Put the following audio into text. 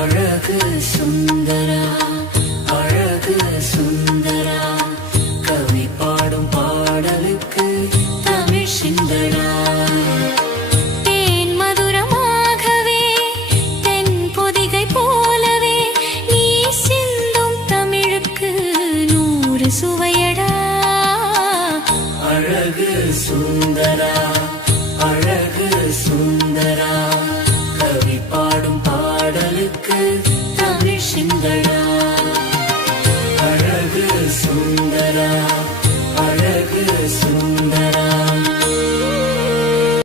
அழகு சுந்தரா அழகு சுந்தரா கவி பாடும் பாடலுக்கு தமிழ் சிந்தடா தேன் மதுரமாகவே தென் பொதிகை போலவே நீ சிந்தும் தமிழுக்கு 100 சுவையடா அழகு சுந்தரா அழகு சுந்தரா கவி பாடும் பாடலுக்கு தமிழ் சிந்தடா அழகு சுந்தரா